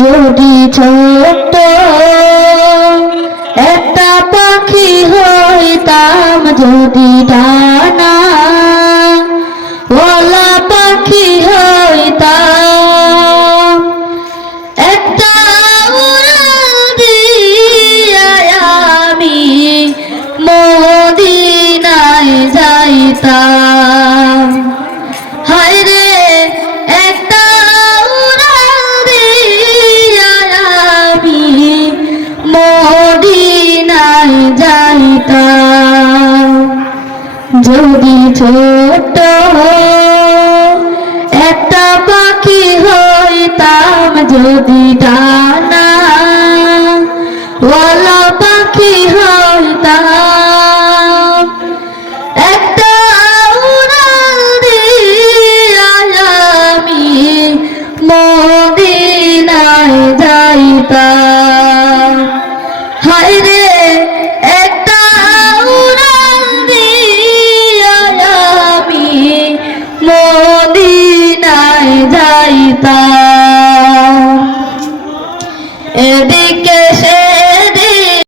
যদি ছোট্ট একটা পাখি হইতাম, যদি ডানা ওলা পাখি হইতাম, একটা উড়াল দিয়া আমি মদিনায় যাইতাম। হায়রে একটা উড়াল দিয়া আমি মদিনায় যাইতাম। যদি ছোট একটা পাখি হইতাম, যদি ডানা ওয়ালা পাখি হইতাম, একটা উড়াল দিয়া আমি মদিনায় যাইতাম।